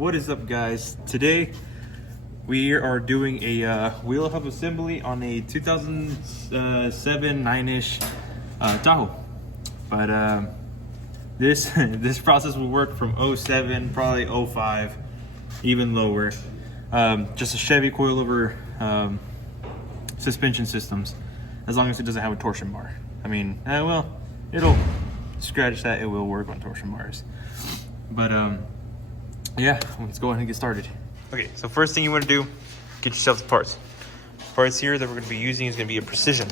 What is up, guys? Today we are doing a wheel hub assembly on a 2007 9-ish Tahoe. But this this process will work from 07, probably 05, even lower. Just a Chevy coilover suspension systems, as long as it doesn't have a torsion bar. I mean, well, it'll scratch that. It will work on torsion bars. But yeah, let's go ahead and get started. Okay, so first thing you want to do, get yourself the parts. Parts here that we're going to be using is going to be a Precision.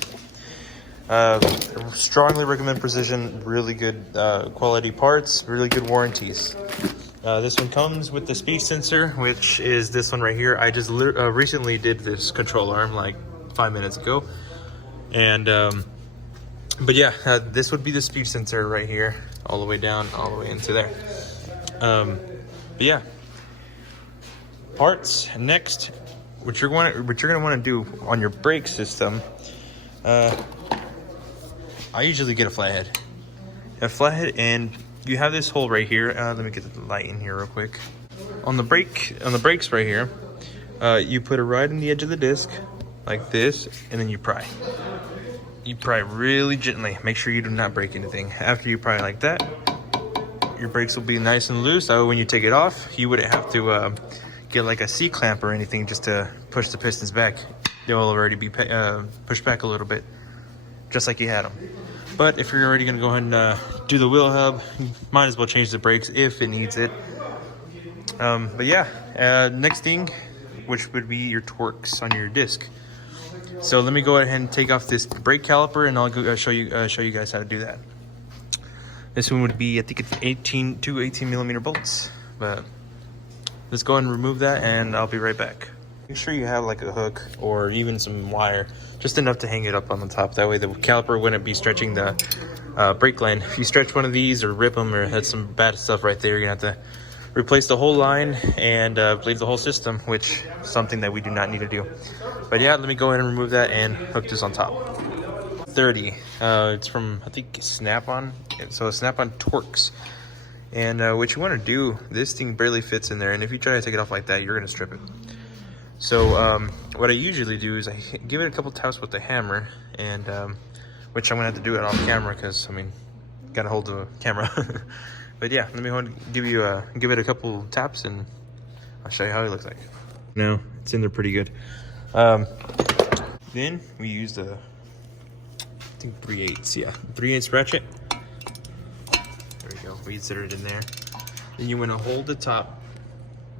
Strongly recommend Precision. Really good quality parts, really good warranties. This one comes with the speed sensor, which is this one right here. I just recently did this control arm like 5 minutes ago. And but yeah, this would be the speed sensor right here, all the way down, all the way into there. But yeah, parts next. What you're gonna want to do on your brake system. I usually get a flathead. And you have this hole right here. Let me get the light in here real quick. On the brakes right here, you put it right in the edge of the disc, like this, and then you pry. You pry really gently. Make sure you do not break anything. After you pry like that, your brakes will be nice and loose. So when you take it off, you wouldn't have to get like a C-clamp or anything just to push the pistons back. They will already be pushed back a little bit, just like you had them. But if you're already going to go ahead and do the wheel hub, you might as well change the brakes if it needs it. But yeah, next thing, which would be your Torx on your disc. So let me go ahead and take off this brake caliper, and I'll go show you guys how to do that. This one would be, I think it's 18 millimeter bolts. But let's go ahead and remove that, and I'll be right back. Make sure you have like a hook or even some wire, just enough to hang it up on the top. That way the caliper wouldn't be stretching the brake line. If you stretch one of these or rip them or had some bad stuff right there, you're gonna have to replace the whole line and bleed the whole system, which is something that we do not need to do. But yeah, let me go ahead and remove that and hook this on top. 30. It's from, I think, Snap-on. So Snap-on Torx. And what you want to do, this thing barely fits in there, and if you try to take it off like that, you're gonna strip it. So what I usually do is I give it a couple taps with the hammer, and which I'm gonna have to do it off camera because I mean, gotta hold the camera. But yeah, let me give it a couple taps, and I'll show you how it looks like. Now it's in there pretty good. Then we use the, I think 3/8, yeah, 3/8 ratchet. There we go. We insert it in there. Then you want to hold the top,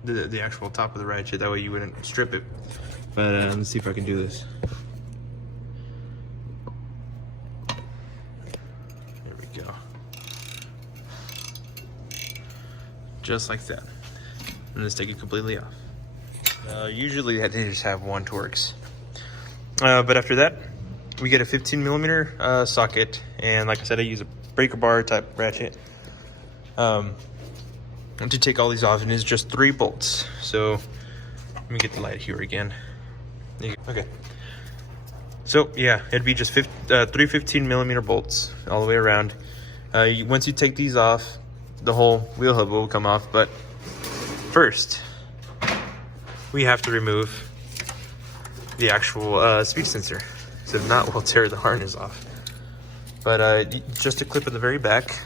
the actual top of the ratchet. That way you wouldn't strip it. But let's see if I can do this. There we go. Just like that. And let's take it completely off. Usually I just have one Torx. But after that, we get a 15 millimeter socket. And like I said, I use a breaker bar type ratchet. To take all these off, and it's just 3 bolts. So let me get the light here again. Okay. So yeah, it'd be just 3 15 millimeter bolts all the way around. Once you take these off, the whole wheel hub will come off. But first, we have to remove the actual speed sensor. So if not, we'll tear the harness off. But just a clip at the very back,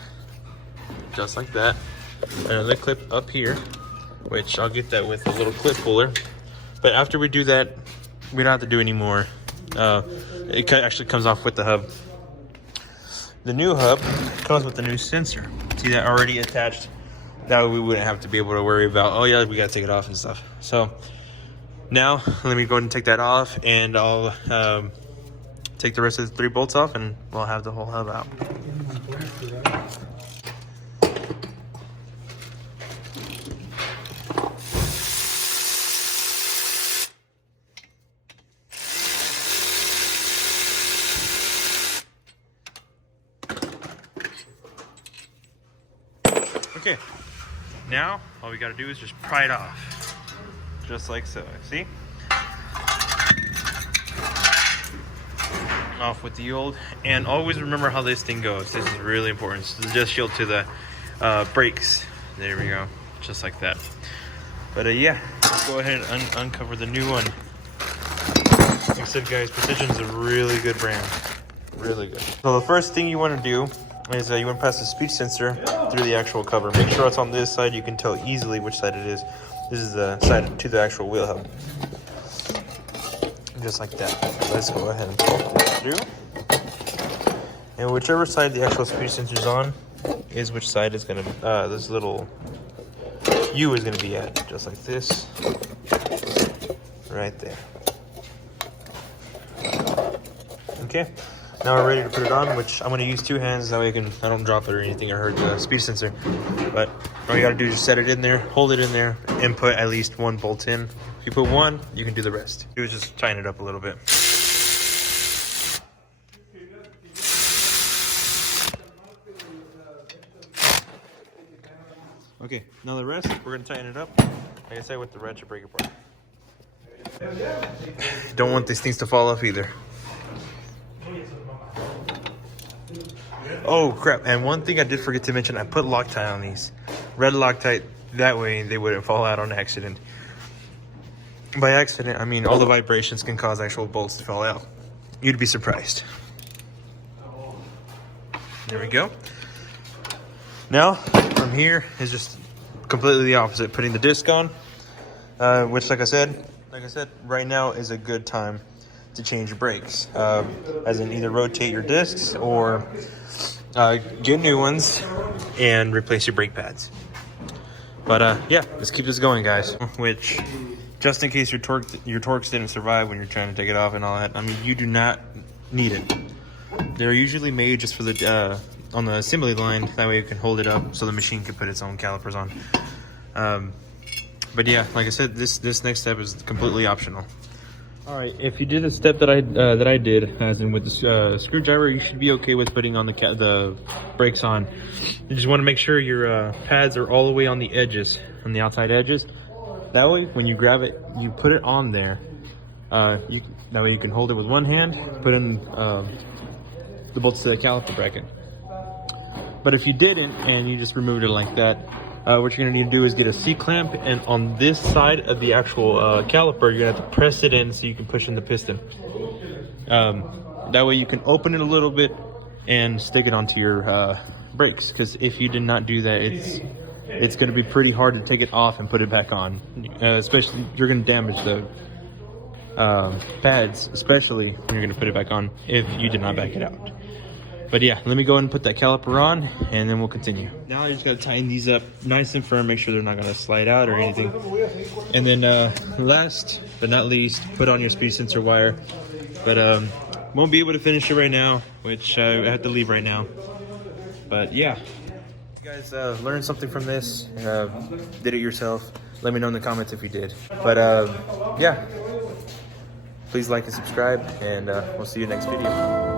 just like that. Another clip up here, which I'll get that with a little clip puller. But after we do that, we don't have to do any more. It actually comes off with the hub. The new hub comes with the new sensor. See that already attached? That way we wouldn't have to be able to worry about, oh yeah, we gotta take it off and stuff. So now let me go ahead and take that off, and I'll take the rest of the 3 bolts off, and we'll have the whole hub out. Okay, now all we gotta do is just pry it off, just like so. See? Off with the old, and always remember how this thing goes. This is really important. So just shield to the brakes. There we go, just like that. But yeah, let's go ahead and uncover the new one. Like I said, guys, Precision's a really good brand. Really good. So the first thing you want to do is you want to pass the speed sensor through the actual cover. Make sure it's on this side. You can tell easily which side it is. This is the side to the actual wheel hub. Just like that. Let's go ahead and pull this through. And whichever side the actual speed sensor is on is which side is going to, this little U is going to be at. Just like this. Right there. Okay. Now we're ready to put it on, which I'm going to use 2 hands. That way I don't drop it or anything or hurt the speed sensor. But all you got to do is just set it in there, hold it in there, and put at least 1 bolt in. If you put 1, you can do the rest. Do is just tighten it up a little bit. Okay, now the rest, we're going to tighten it up, like I said, with the ratchet breaker part. Don't want these things to fall off either. Oh crap, and one thing I did forget to mention, I put Loctite on these. Red Loctite, that way they wouldn't fall out on accident. By accident, I mean all the vibrations can cause actual bolts to fall out. You'd be surprised. There we go. Now, from here is just completely the opposite. Putting the disc on, which like I said, right now is a good time to change your brakes. As in either rotate your discs or get new ones and replace your brake pads. But yeah, let's keep this going, guys. Which, just in case your torques didn't survive when you're trying to take it off and all that, I mean, you do not need it. They're usually made just for the on the assembly line. That way you can hold it up so the machine can put its own calipers on. But yeah, like I said, this next step is completely optional. All right, if you did the step that I did, as in with the screwdriver, you should be okay with putting on the brakes on. You just want to make sure your pads are all the way on the edges, on the outside edges. That way, when you grab it, you put it on there. That way you can hold it with one hand, put in the bolts to the caliper bracket. But if you didn't, and you just removed it like that, what you're gonna need to do is get a C-clamp, and on this side of the actual caliper, you're gonna have to press it in so you can push in the piston. That way you can open it a little bit and stick it onto your brakes. Because if you did not do that, it's gonna be pretty hard to take it off and put it back on. Especially, you're gonna damage the pads, especially when you're gonna put it back on if you did not back it out. But yeah, let me go ahead and put that caliper on, and then we'll continue. Now you just gotta tighten these up nice and firm, make sure they're not gonna slide out or anything. And then last but not least, put on your speed sensor wire. But won't be able to finish it right now, which I have to leave right now. But yeah, you guys learned something from this, did it yourself. Let me know in the comments if you did. But yeah, please like and subscribe, and we'll see you next video.